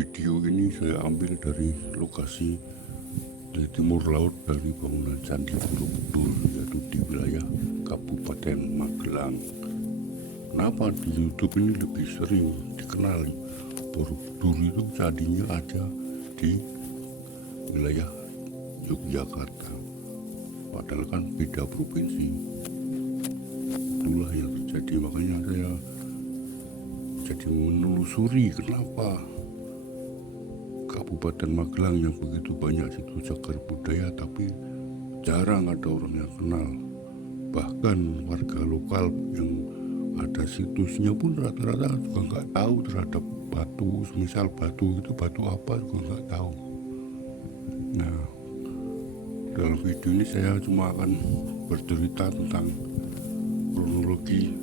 Video ini saya ambil dari lokasi di timur laut dari bangunan Candi Borobudur, yaitu di wilayah Kabupaten Magelang. Kenapa di YouTube ini lebih sering dikenali? Borobudur itu candinya ada di wilayah Yogyakarta, padahal kan beda provinsi. Itulah yang terjadi, makanya saya jadi menelusuri kenapa Kabupaten Magelang yang begitu banyak situs cagar budaya tapi jarang ada orang yang kenal. Bahkan warga lokal yang ada situsnya pun rata-rata juga nggak tahu terhadap batu, misal batu itu batu apa juga nggak tahu. Nah, dalam video ini saya cuma akan bercerita tentang kronologi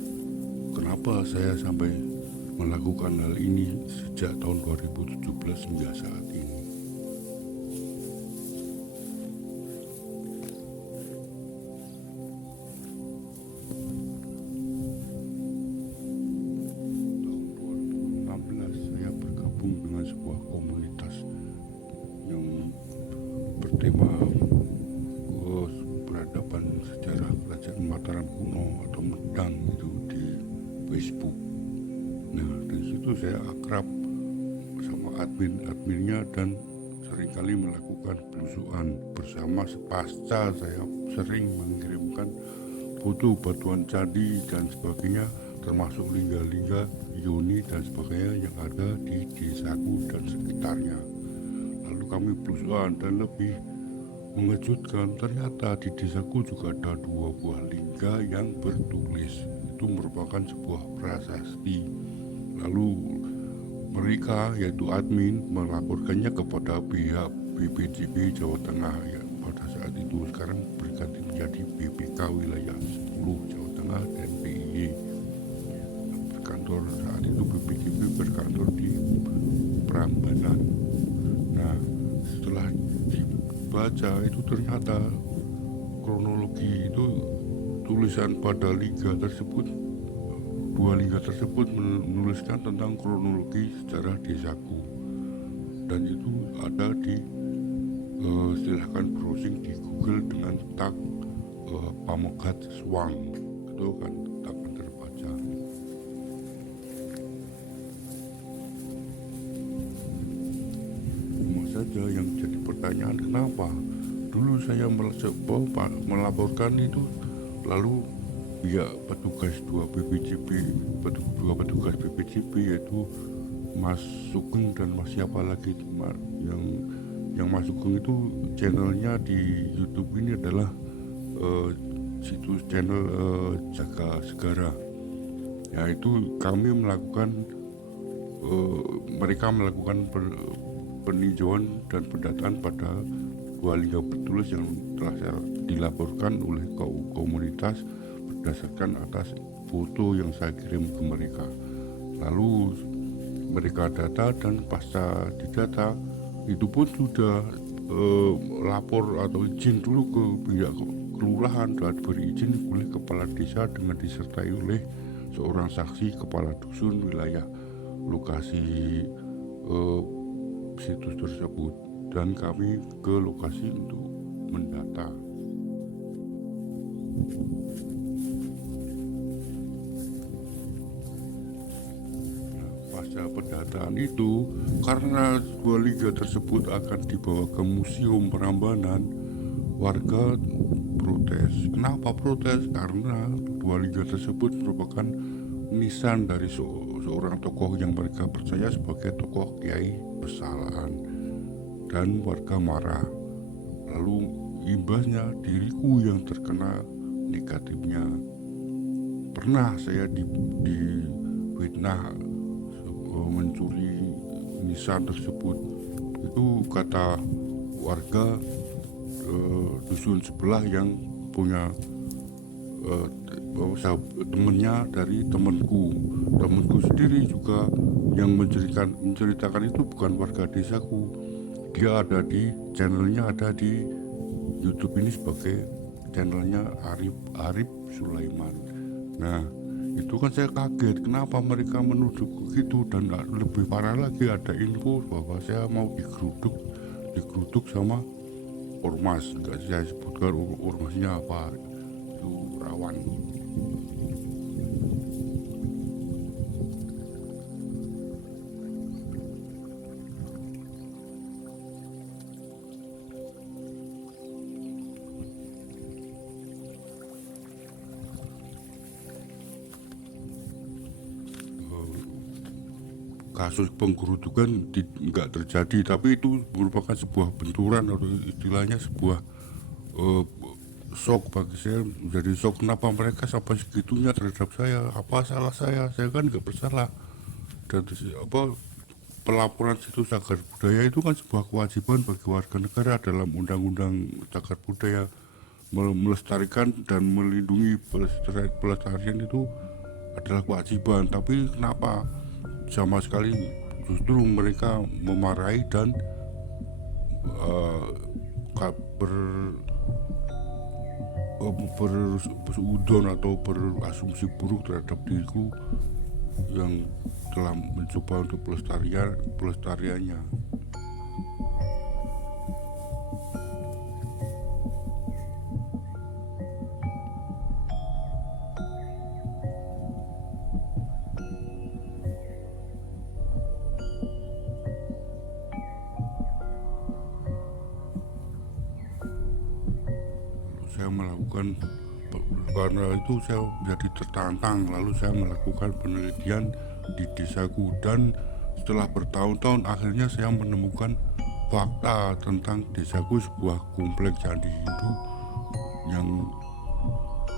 kenapa saya sampai melakukan hal ini sejak tahun 2017 hingga saat ini. Tahun 2016 saya bergabung dengan sebuah komunitas yang bertema peradaban sejarah kerajaan Mataram kuno atau Medang itu di Facebook. Nah, dari situ saya akrab sama adminnya dan seringkali melakukan belusuan bersama. Pasca saya sering mengirimkan foto batuan candi dan sebagainya, termasuk lingga-lingga yoni dan sebagainya yang ada di desaku dan sekitarnya. Lalu kami belusuan dan lebih mengejutkan, ternyata di desaku juga ada 2 buah lingga yang bertulis. Itu merupakan sebuah prasasti. Lalu mereka, yaitu admin, melaporkannya kepada pihak BPJB Jawa Tengah ya, pada saat itu. Sekarang berganti menjadi BPK Wilayah 10 Jawa Tengah dan PIY. Berkantor saat itu BPJB berkantor di Prambanan. Nah, setelah dibaca itu ternyata kronologi itu tulisan pada liga tersebut. 2 liga tersebut menuliskan tentang kronologi sejarah desaku, dan itu ada di silahkan browsing di Google dengan tag Pamegat Swang, itu kan akan terbaca. Cuma saja yang jadi pertanyaan, kenapa dulu saya melaporkan itu, lalu ya petugas dua petugas BPJB yaitu Mas Sugeng dan Mas siapa lagi yang Mas Sugeng itu channelnya di YouTube ini adalah situs channel Jaga Segara. Ya, itu kami melakukan mereka melakukan peninjauan dan pendataan pada 2 lingga bertulis yang telah dilaporkan oleh komunitas berdasarkan atas foto yang saya kirim ke mereka. Lalu mereka data, dan pasca didata itu pun sudah lapor atau izin dulu ke pihak kelurahan, dan berizin oleh kepala desa dengan disertai oleh seorang saksi kepala dusun wilayah lokasi situs tersebut, dan kami ke lokasi untuk mendata. Pasca pendataan itu, karena 2 liga tersebut akan dibawa ke Museum Prambanan, warga protes. Kenapa protes? Karena 2 liga tersebut merupakan nisan dari seorang tokoh yang mereka percaya sebagai tokoh Kiai Besalahan, dan warga marah. Lalu imbasnya diriku yang terkena negatifnya. Pernah saya difitnah mencuri nisan tersebut. Itu kata warga dusun sebelah yang punya temennya dari temanku sendiri juga yang menceritakan itu bukan warga desaku. Dia ada di channelnya, ada di YouTube ini sebagai channelnya Arif Sulaiman. Nah, Itu kan saya kaget kenapa mereka menuduh begitu, dan lebih parah lagi ada info bahwa saya mau digeruduk sama ormas. Nggak saya sebutkan ormasnya apa, itu rawan. Kasus penggerudukan nggak terjadi, tapi itu merupakan sebuah benturan atau istilahnya sebuah eh, shock bagi saya. Menjadi shock kenapa mereka sampai segitunya terhadap saya, apa salah saya kan nggak bersalah. Dan pelaporan situs cagar budaya itu kan sebuah kewajiban bagi warga negara dalam undang-undang cagar budaya, melestarikan dan melindungi pelestarian itu adalah kewajiban. Tapi kenapa sama sekali justru mereka memarahi dan ber berseudon atau berasumsi buruk terhadap diriku yang telah mencoba untuk pelestariannya. Saya melakukan, karena itu saya menjadi tertantang, lalu saya melakukan penelitian di desaku, dan setelah bertahun-tahun akhirnya saya menemukan fakta tentang desaku sebuah kompleks candi Hindu yang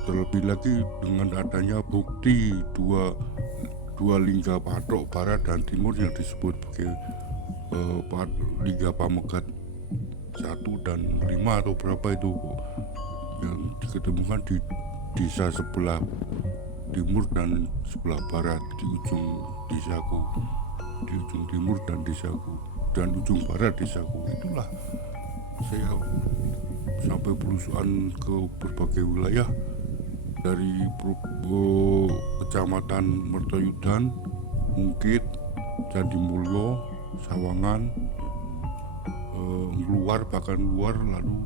terlebih lagi dengan adanya bukti dua lingga patok barat dan timur yang disebut sebagai lingga Pamegat 1 dan 5 atau berapa itu, yang diketemukan di desa sebelah timur dan sebelah barat, di ujung desaku, di ujung timur dan desaku, dan ujung barat desaku. Itulah saya sampai belusuan ke berbagai wilayah, dari kecamatan Mertoyudan, Mungkit, Candi Mulyo, Sawangan, bahkan luar, lalu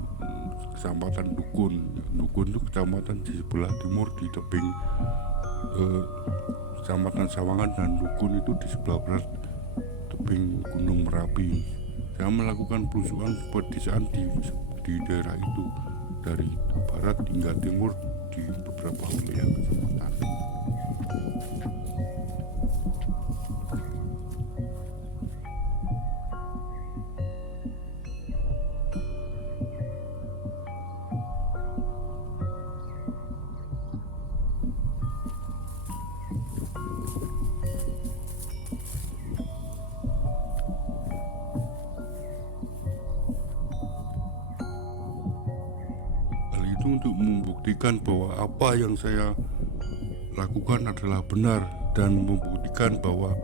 kecamatan Dukun itu kecamatan di sebelah timur di tebing kecamatan Sawangan, dan Dukun itu di sebelah barat tebing Gunung Merapi. Saya melakukan belusuan pedesaan di daerah itu, dari barat hingga timur di beberapa wilayah kecamatan. Untuk membuktikan bahwa apa yang saya lakukan adalah benar, dan membuktikan bahwa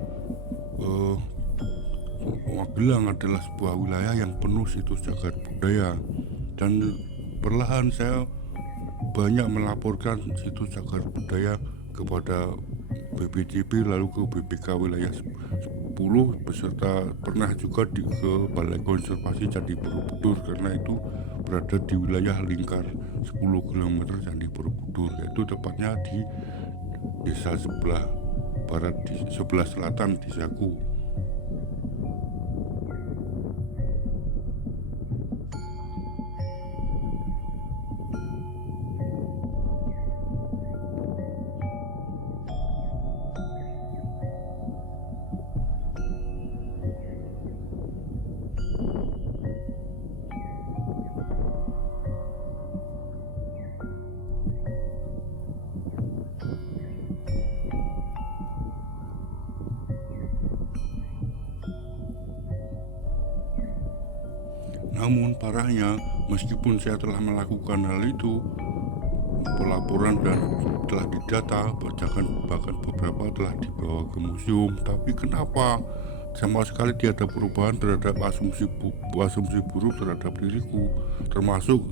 Magelang adalah sebuah wilayah yang penuh situs cagar budaya. Dan perlahan saya banyak melaporkan situs cagar budaya kepada BPCB, lalu ke BPK wilayah 10, beserta pernah juga ke Balai Konservasi Candi Borobudur, karena itu berada di wilayah lingkar 10 km Candi Borobudur, yaitu tepatnya di desa sebelah barat, di sebelah selatan desaku. Namun parahnya, meskipun saya telah melakukan hal itu, pelaporan dan telah didata, bahkan beberapa telah dibawa ke museum, tapi kenapa sama sekali tiada perubahan terhadap asumsi buruk terhadap diriku, termasuk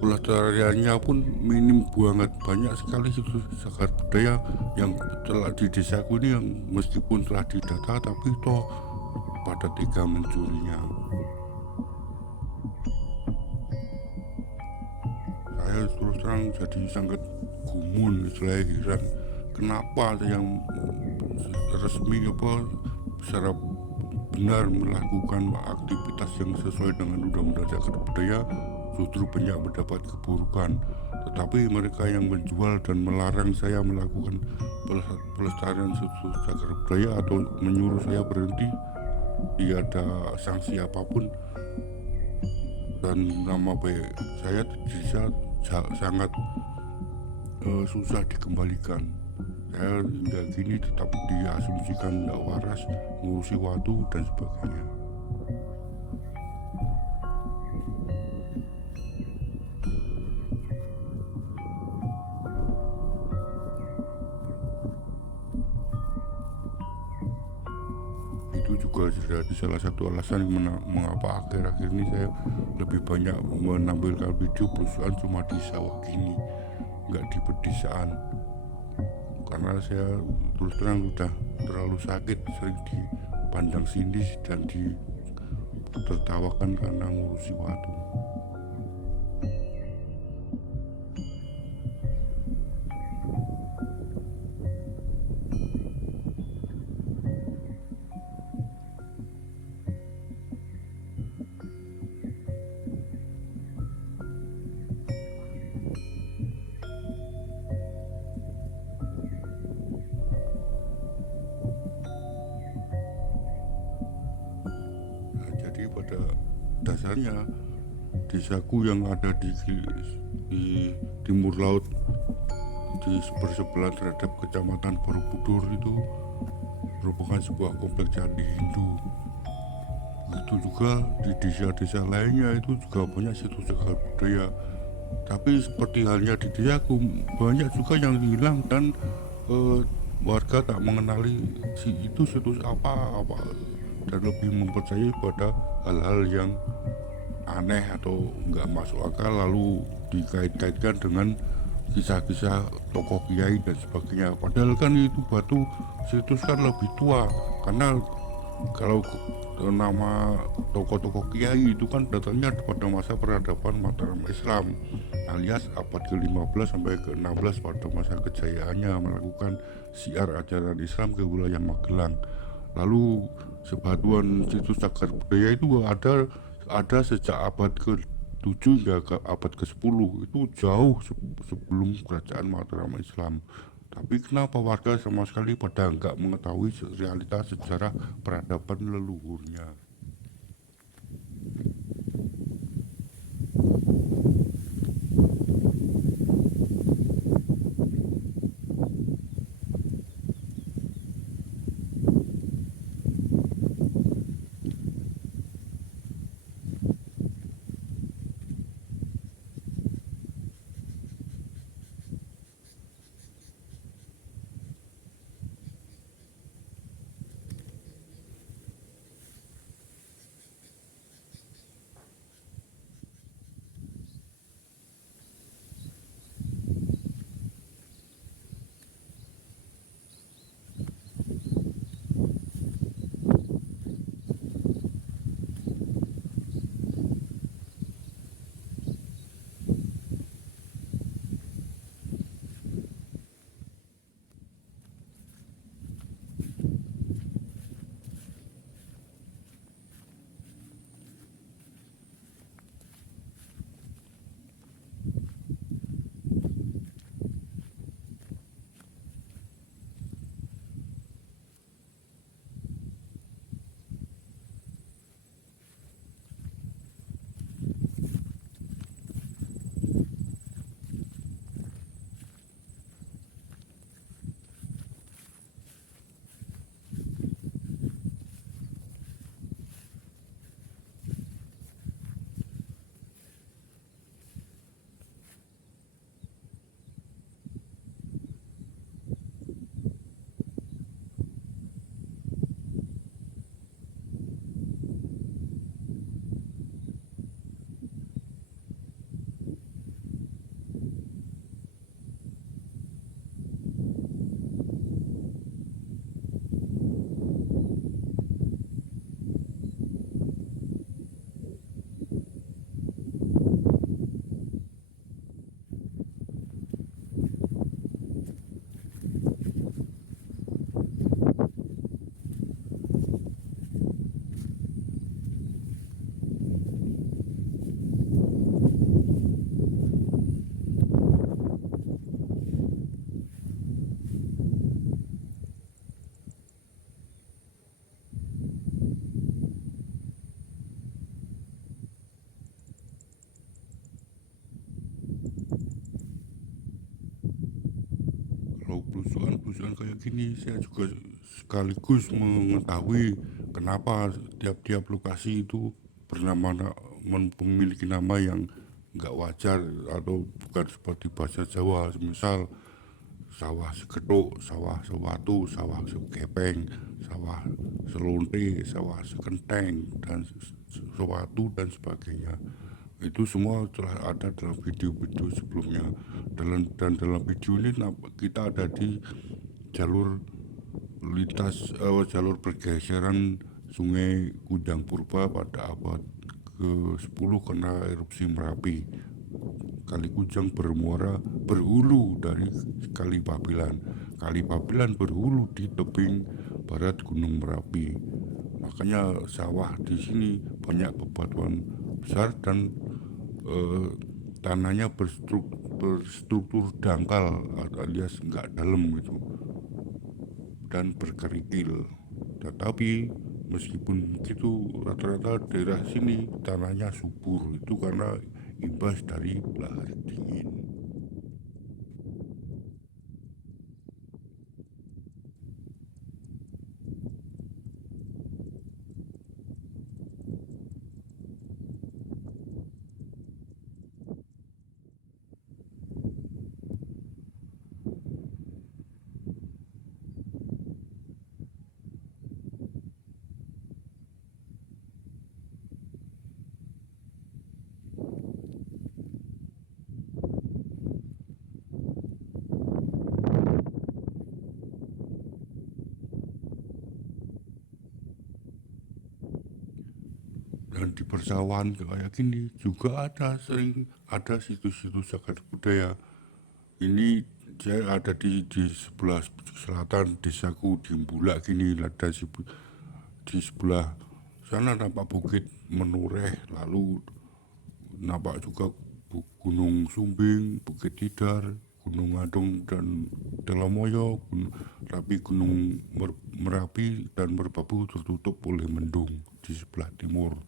pelestariannya pun minim banget. Banyak sekali situs cagar budaya yang telah di desaku ini yang meskipun telah didata tapi toh pada tega mencurinya. Saya terus terang jadi sangat gumun, istilahnya heran kenapa yang resmi secara benar melakukan aktivitas yang sesuai dengan undang-undang cagar budaya justru banyak mendapat keburukan, tetapi mereka yang menjual dan melarang saya melakukan pelestarian situs cagar budaya atau menyuruh saya berhenti tiada sanksi apapun, dan nama baik saya bisa sangat susah dikembalikan. Saya hingga kini tetap diasumsikan tidak waras, ngurusi waktu dan sebagainya. Itu juga jadi salah satu alasan mengapa akhir-akhir ini saya lebih banyak menampilkan video perusahaan cuma di sawah gini, nggak di pedesaan, karena saya terus terang sudah terlalu sakit, sering dipandang sinis dan ditertawakan karena ngurusi waktu. Nah, jadi pada dasarnya desaku yang ada di timur laut di bersebelahan terhadap kecamatan Borobudur itu merupakan sebuah kompleks candi Hindu. Begitu juga di desa-desa lainnya itu juga banyak situs cagar budaya. Tapi seperti halnya di desaku, banyak juga yang hilang dan eh, warga tak mengenali itu situs apa dan lebih mempercayai pada hal-hal yang aneh atau nggak masuk akal, lalu dikait-kaitkan dengan kisah-kisah tokoh kiai dan sebagainya. Padahal kan itu batu situs kan lebih tua, karena kalau nama tokoh-tokoh kiai itu kan datangnya pada masa peradaban Mataram Islam, alias abad ke-15 sampai ke-16 pada masa kejayaannya melakukan siar ajaran Islam ke wilayah Magelang. Lalu sebatuan situs cagar budaya itu ada sejak abad ke-7 hingga ke abad ke-10, itu jauh sebelum kerajaan Mataram Islam. Tapi kenapa warga sama sekali pada nggak mengetahui realitas sejarah peradaban leluhurnya? tahu perusahaan-perusahaan kayak gini, saya juga sekaligus mengetahui kenapa tiap-tiap lokasi itu memiliki nama yang nggak wajar atau bukan seperti bahasa Jawa. Misal sawah seketuk, sawah sewatu, sawah sekepeng, sawah selonte, sawah sekenteng, dan sewatu dan sebagainya. Itu semua telah ada dalam video-video sebelumnya. Dalam video ini kita ada di jalur jalur pergeseran Sungai Kujang Purba pada abad ke-10 karena erupsi Merapi. Kali Kujang berhulu dari Kali Pabilan. Kali Pabilan berhulu di tebing barat Gunung Merapi. Makanya sawah di sini banyak bebatuan besar dan tanahnya berstruktur dangkal alias nggak dalam gitu dan berkerikil. Tetapi meskipun begitu rata-rata daerah sini tanahnya subur itu karena imbas dari lahar dingin. Dan di persawahan kayak gini juga sering ada situs-situs cagar budaya. Ini saya ada di sebelah selatan desaku di Bulak gini, ada di sebelah sana nampak bukit Menureh, lalu nampak juga Gunung Sumbing, Bukit Tidar, Gunung Adung dan Delamoyo, tapi Gunung Merapi dan Merbabu tertutup oleh mendung di sebelah timur.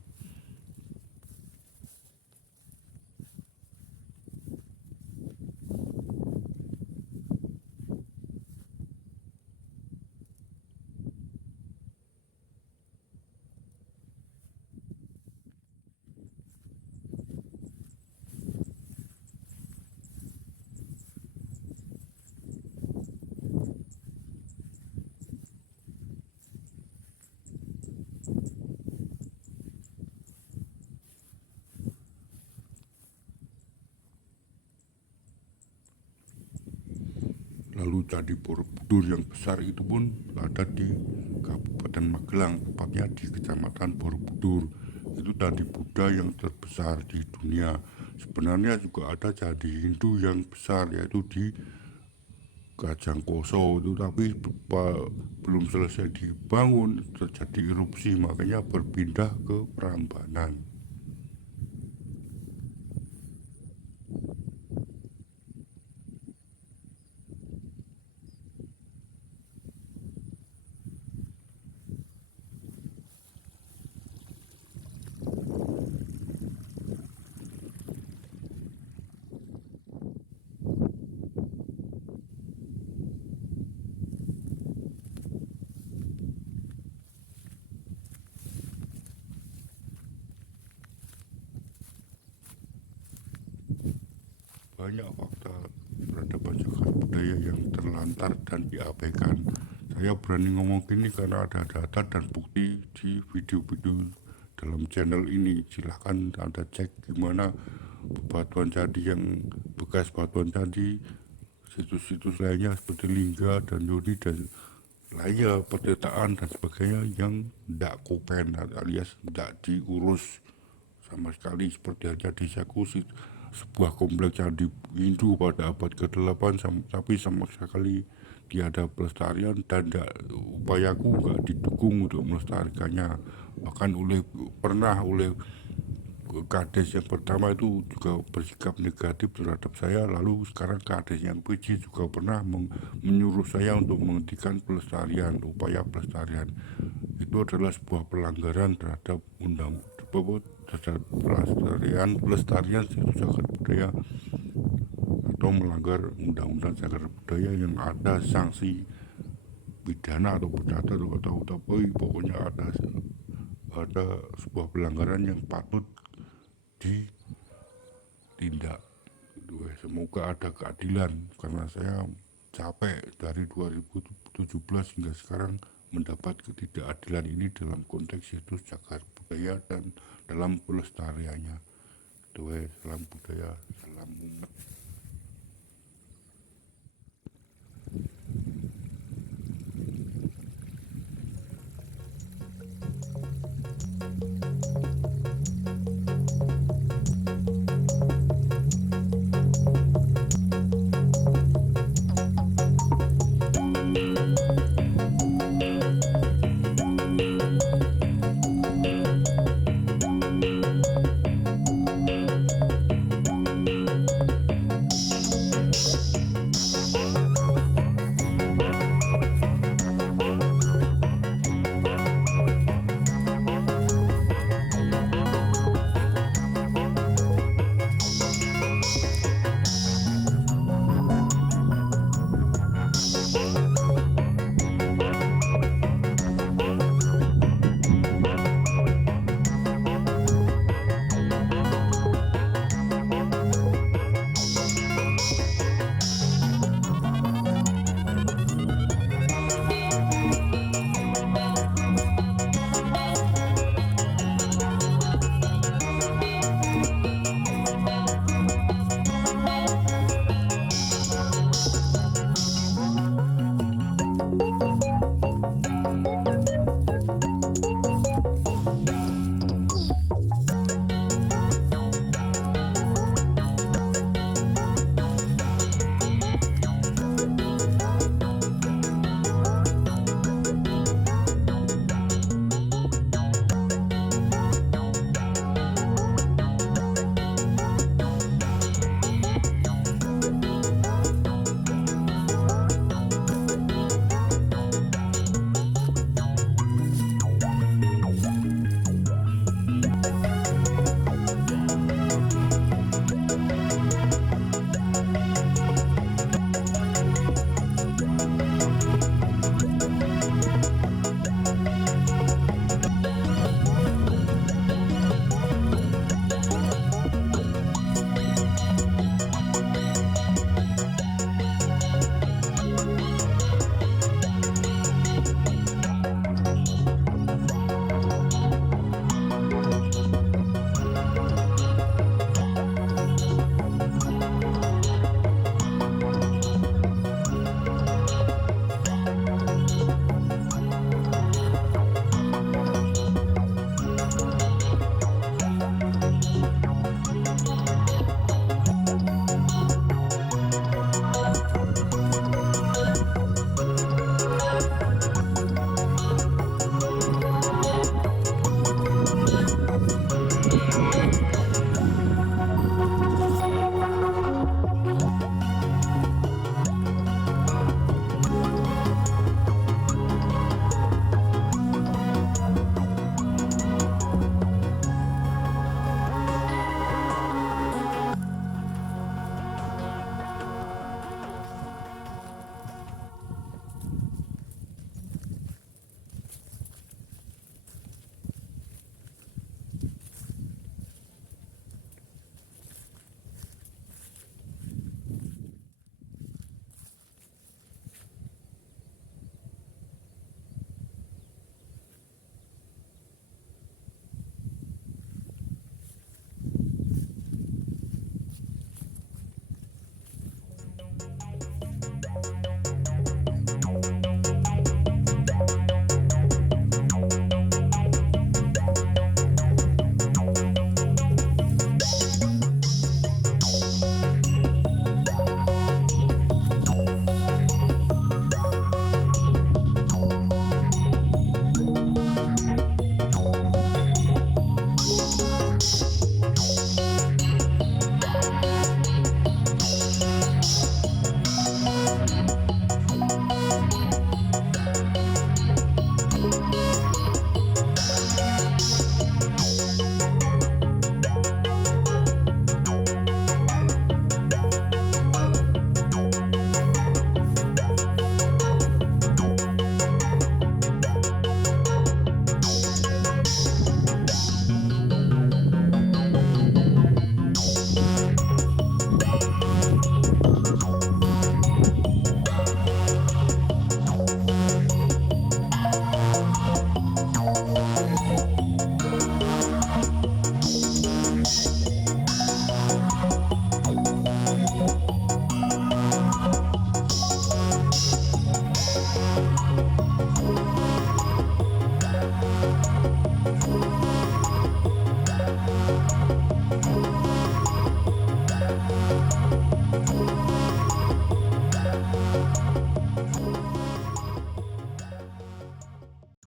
Lalu Candi Borobudur yang besar itu pun ada di Kabupaten Magelang, tepatnya di Kecamatan Borobudur. Itu candi Buddha yang terbesar di dunia. Sebenarnya juga ada candi Hindu yang besar, yaitu di Kajangkoso itu, tapi belum selesai dibangun terjadi erupsi, makanya berpindah ke Prambanan. Banyak fakta peradaban cagar budaya yang terlantar dan diabaikan. Saya berani ngomong gini karena ada data dan bukti di video-video dalam channel ini. Silahkan Anda cek gimana bebatuan candi yang bekas batuan candi, situs-situs lainnya seperti Lingga dan Yoni dan lainnya, petirtaan dan sebagainya yang tidak kopen alias tidak diurus sama sekali, seperti halnya desaku sebuah kompleks candi Hindu pada abad ke-8 tapi sama sekali tiada pelestarian dan upayaku nggak didukung untuk melestarikannya. Bahkan pernah oleh kades yang pertama itu juga bersikap negatif terhadap saya, lalu sekarang kades yang PJ juga pernah menyuruh saya untuk menghentikan upaya pelestarian. Itu adalah sebuah pelanggaran terhadap terhadap pelestarian situs cagar budaya atau melanggar undang-undang cagar budaya yang ada sanksi pidana atau perdata atau tapi pokoknya ada sebuah pelanggaran yang patut ditindak. Semoga ada keadilan karena saya capek dari 2017 hingga sekarang mendapat ketidakadilan ini dalam konteks itu cagar budaya dan dalam pelestariannya. Salam budaya, salam umat.